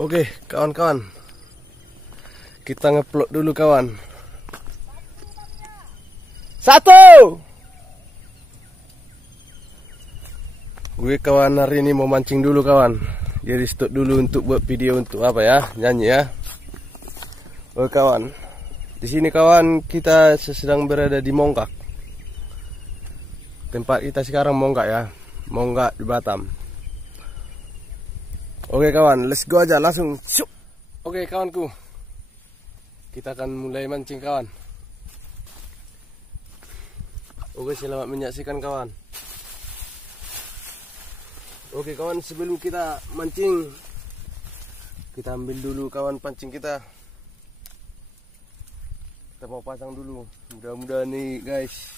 Oke, kawan-kawan, kita ngeplok dulu kawan. Satu. Gue kawan hari ini mau mancing dulu kawan. Jadi stop dulu untuk buat video untuk apa ya, nyanyi ya. Oke kawan, di sini kawan kita sedang berada di Monggak. Tempat kita sekarang Monggak ya, Monggak di Batam. Oke kawan, let's go aja langsung. Syuk. Oke kawanku, kita akan mulai mancing kawan. Oke, selamat menyaksikan kawan. Oke kawan, sebelum kita mancing, kita ambil dulu kawan pancing kita. Kita mau pasang dulu. Mudah-mudahan nih guys,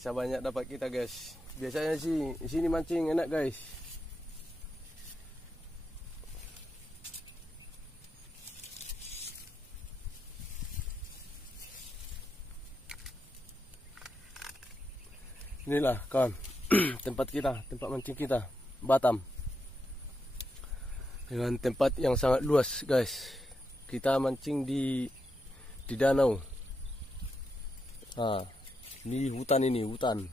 bisa banyak dapat kita guys. Biasanya sih di sini mancing enak guys. Inilah kawan, tempat kita, tempat mancing kita, Batam. Dengan tempat yang sangat luas guys. Kita mancing di danau. Nah, ini hutan ini, hutan.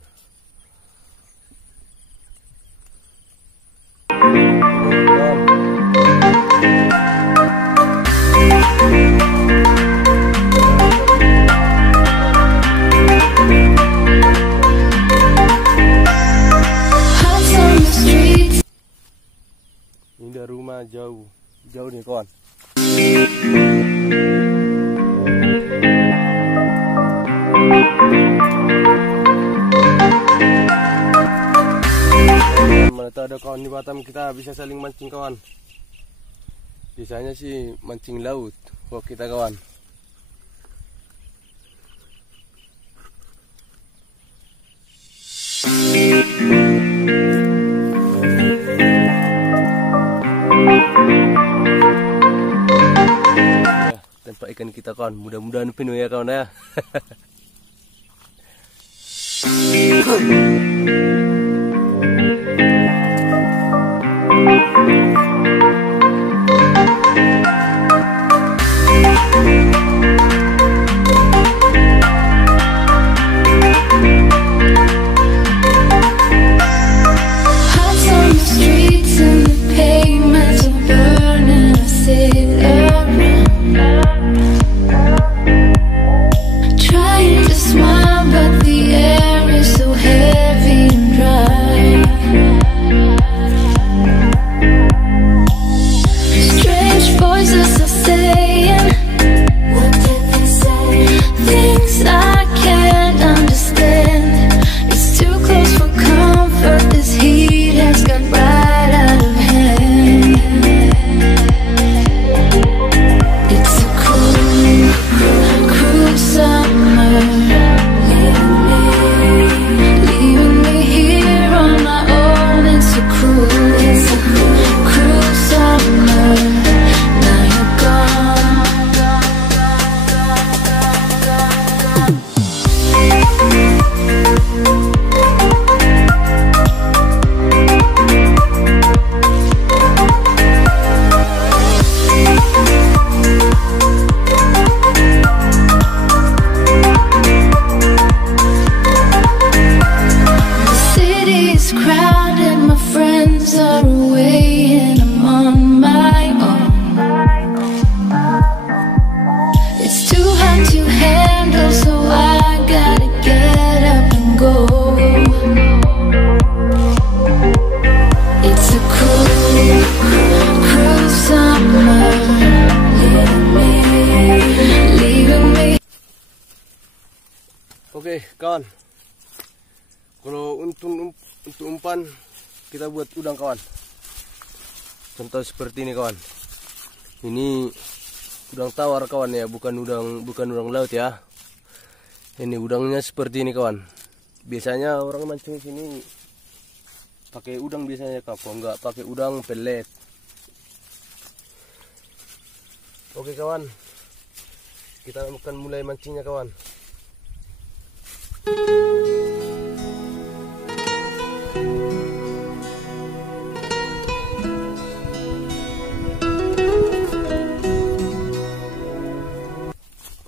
Ini dari rumah jauh nih kawan. Mana tahu ada kawan di Batam, kita bisa saling mancing kawan. Biasanya sih mancing laut kalau kita kawan. Tempat ikan kita kawan, mudah-mudahan penuh ya kawan ya. Oke kawan, kalau untuk umpan kita buat udang kawan. Contoh seperti ini kawan. Ini udang tawar kawan ya, bukan udang laut ya. Ini udangnya seperti ini kawan. Biasanya orang mancing sini pakai udang biasanya kawan, kalau enggak pakai udang pelet. Oke kawan, kita akan mulai mancingnya kawan.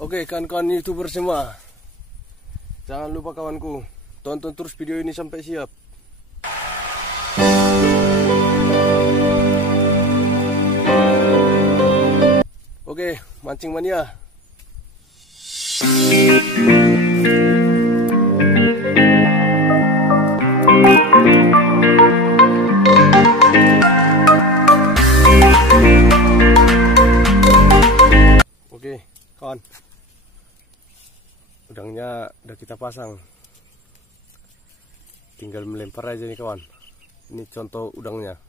Oke, kawan-kawan YouTuber semua, jangan lupa kawanku, tonton terus video ini sampai siap. Oke, Mancing Mania. Oke, kawan, udangnya udah kita pasang, tinggal melempar aja nih kawan. Ini contoh udangnya.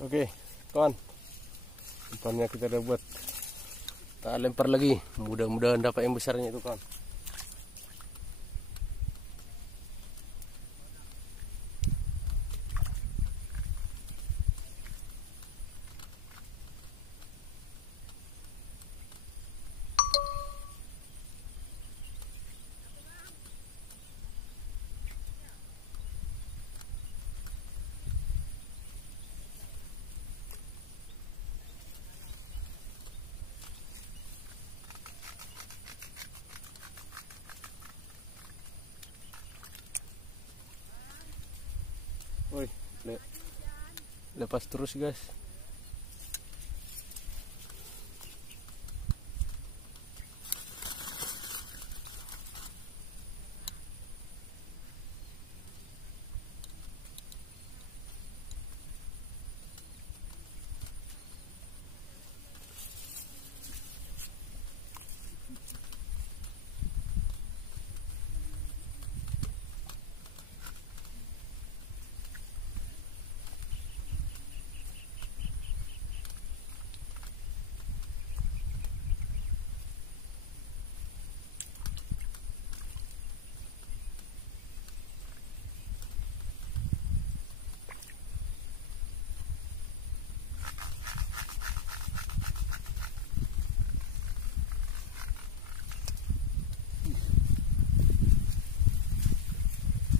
Oke, kawan, umpannya kita udah buat. Kita lempar lagi, mudah-mudahan dapat yang besarnya itu kawan. Woi, lepas terus guys.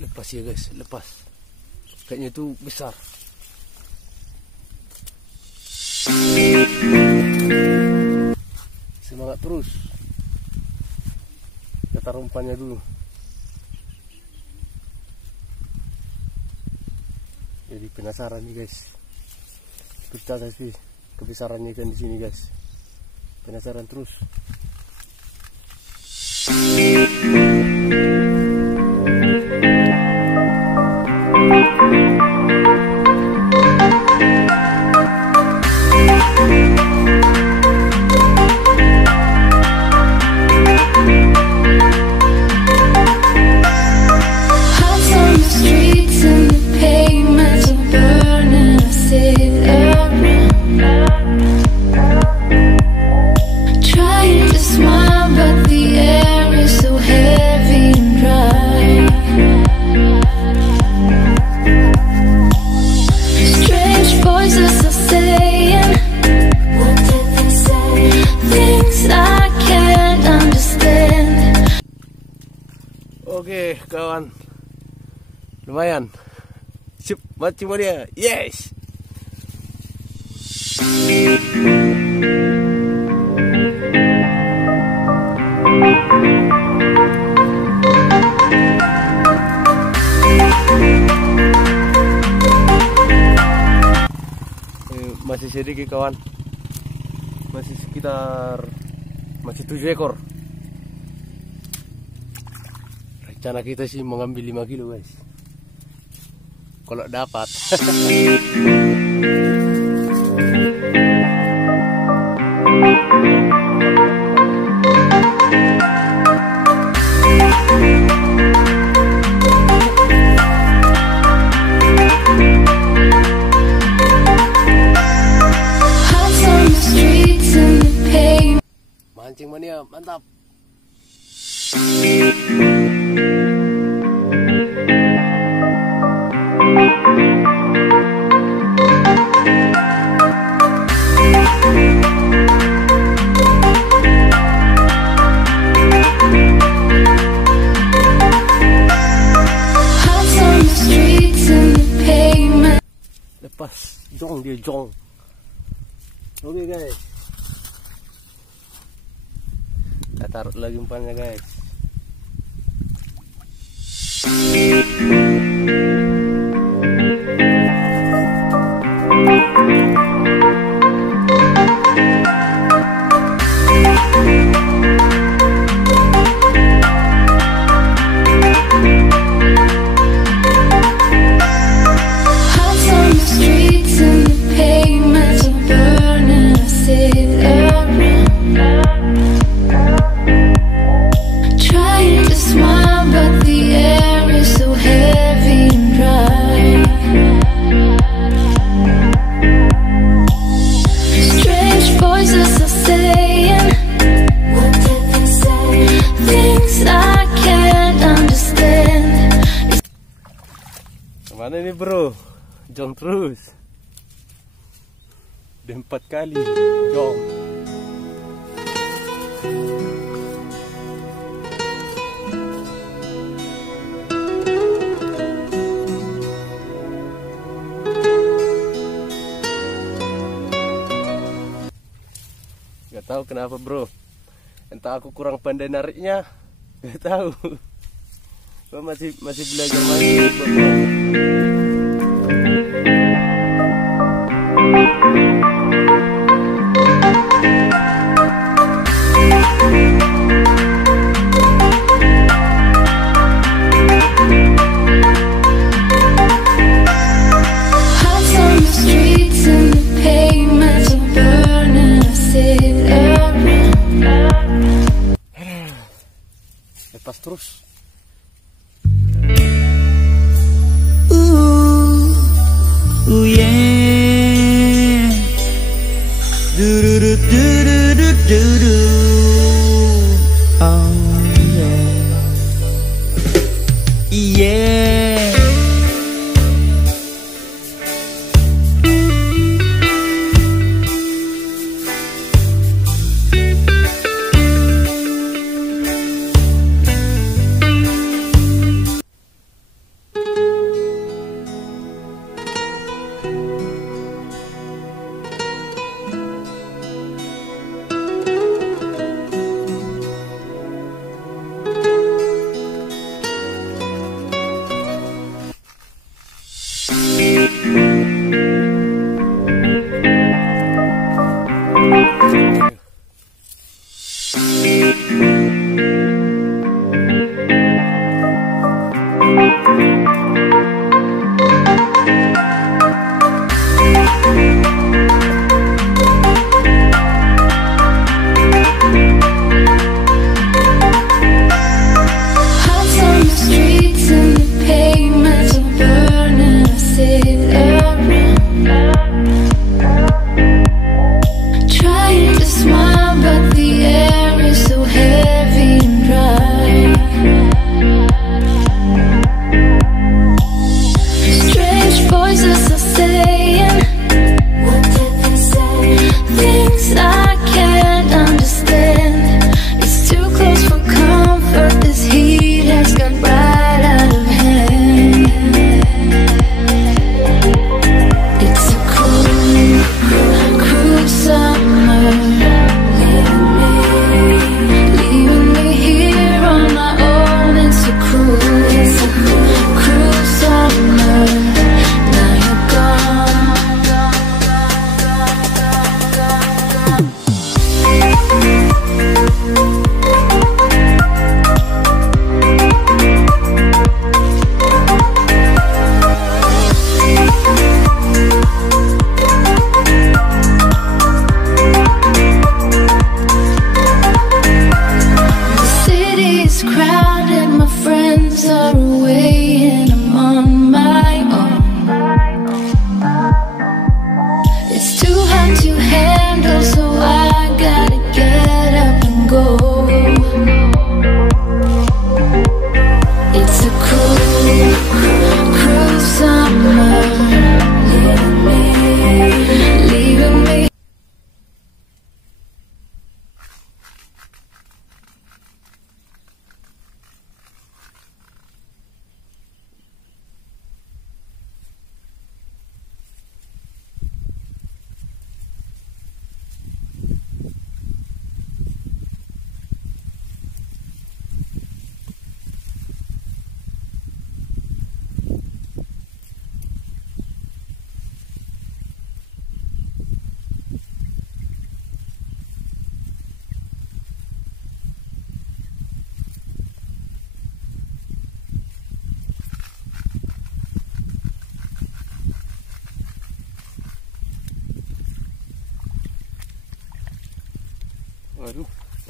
Lepas ya guys, lepas. Kayaknya itu besar. Semangat terus. Kita taruh umpannya dulu. Jadi penasaran nih guys. Kita sih kebesarannya ikan di sini guys. Penasaran terus. lumayan. Siap, Mancing Mania. Yes. Masih sedikit kawan, masih sekitar 7 ekor. Rencana kita sih mengambil 5 kilo guys, kalau dapat. Mancing Mania, mantap. Lepas, jong dia jong. Oke guys. Kita taruh lagi umpannya guys. Mana ini bro? Jong terus. Udah 4 kali jong. Gak tahu kenapa bro. Entah aku kurang pandai nariknya. Gak tahu. Gua masih belajar mancing bro. Lepas terus.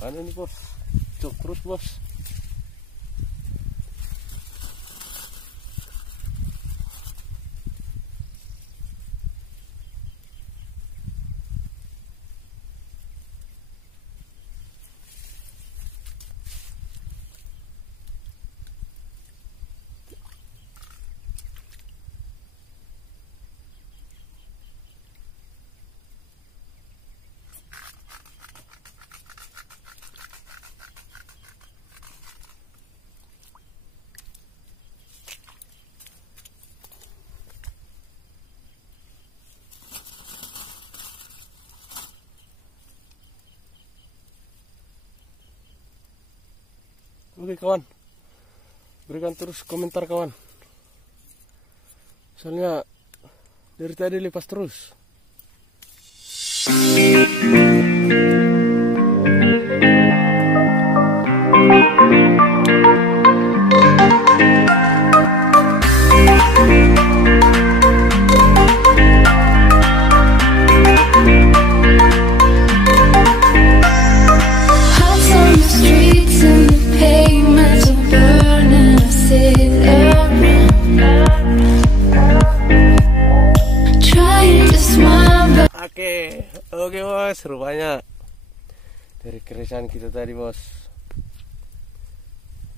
Mana nih bos? Cok terus bos. Oke kawan, berikan terus komentar kawan. Soalnya dari tadi lepas terus. Oke bos, rupanya dari keresahan kita tadi bos,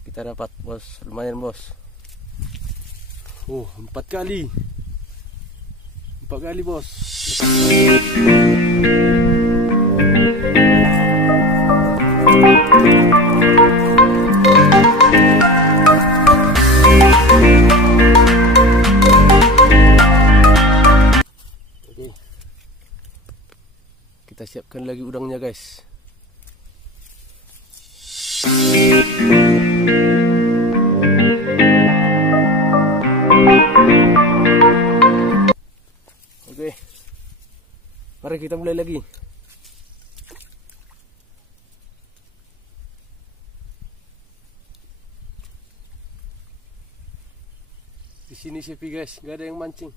kita dapat bos, lumayan bos. 4 kali bos. Kita siapkan lagi udangnya guys. Oke, mari kita mulai lagi. Di sini sepi guys, nggak ada yang mancing.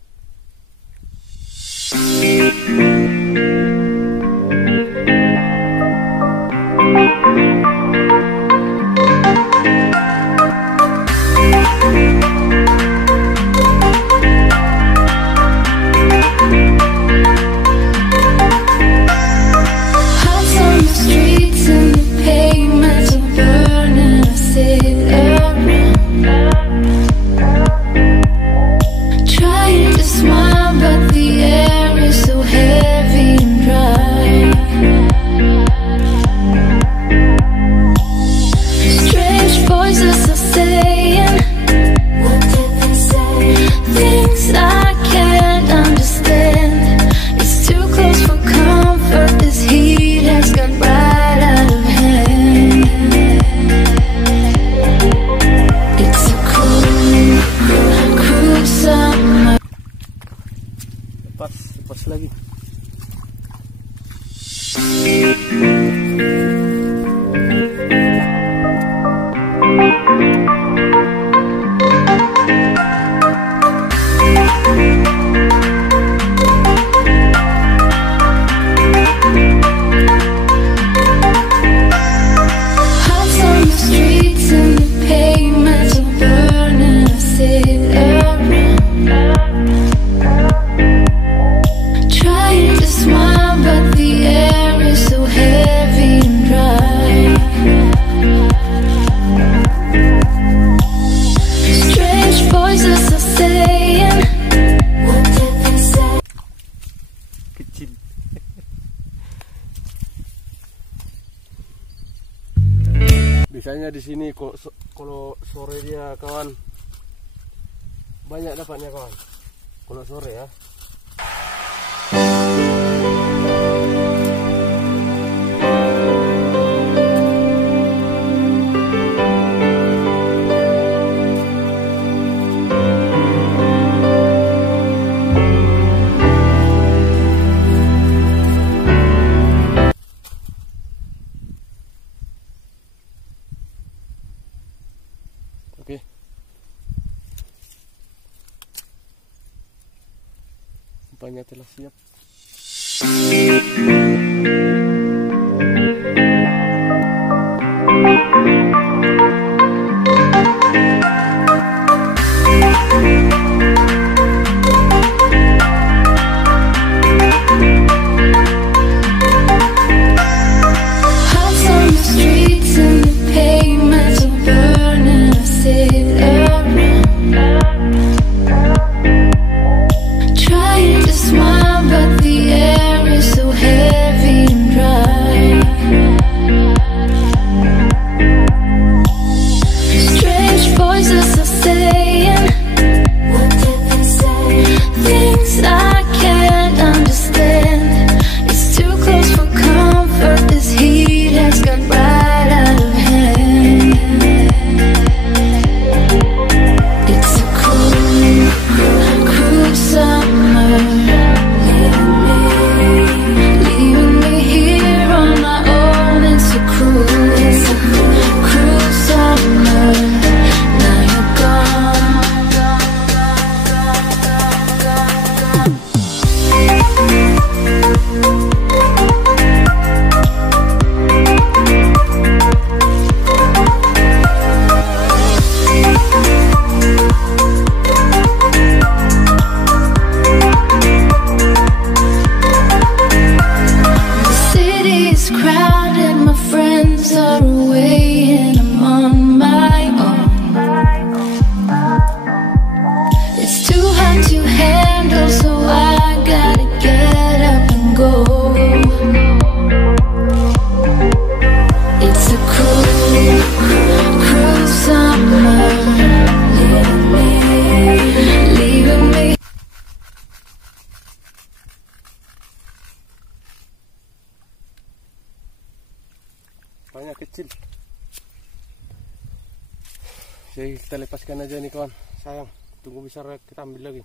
Lepas lagi. Biasanya di sini kalau sore dia kawan banyak dapatnya kawan. Kalau sore ya. Oke. Umpannya telah siap. hard to handle, so I gotta get up and go. It's a cruel, cruel summer, leaving me. Banyak kecil. Jadi kita lepaskan aja nih kawan. Sayang, tunggu besar kita ambil lagi.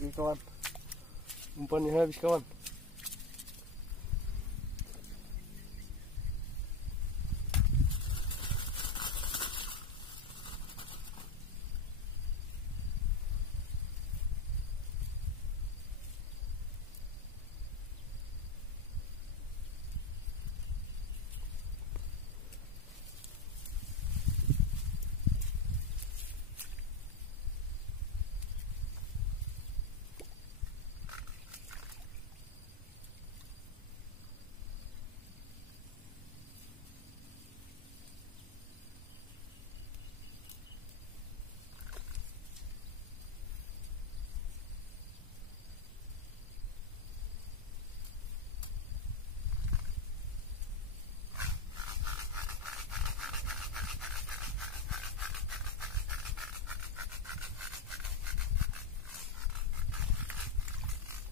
Oke kawan, umpannya habis kawan.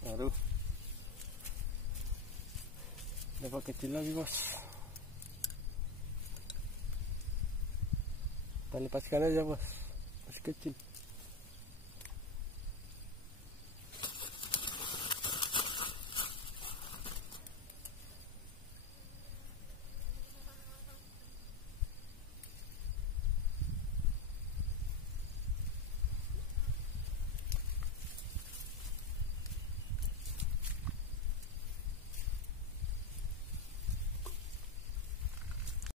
Aduh, dapat kecil lagi bos. Kita lepaskan aja bos, masih kecil.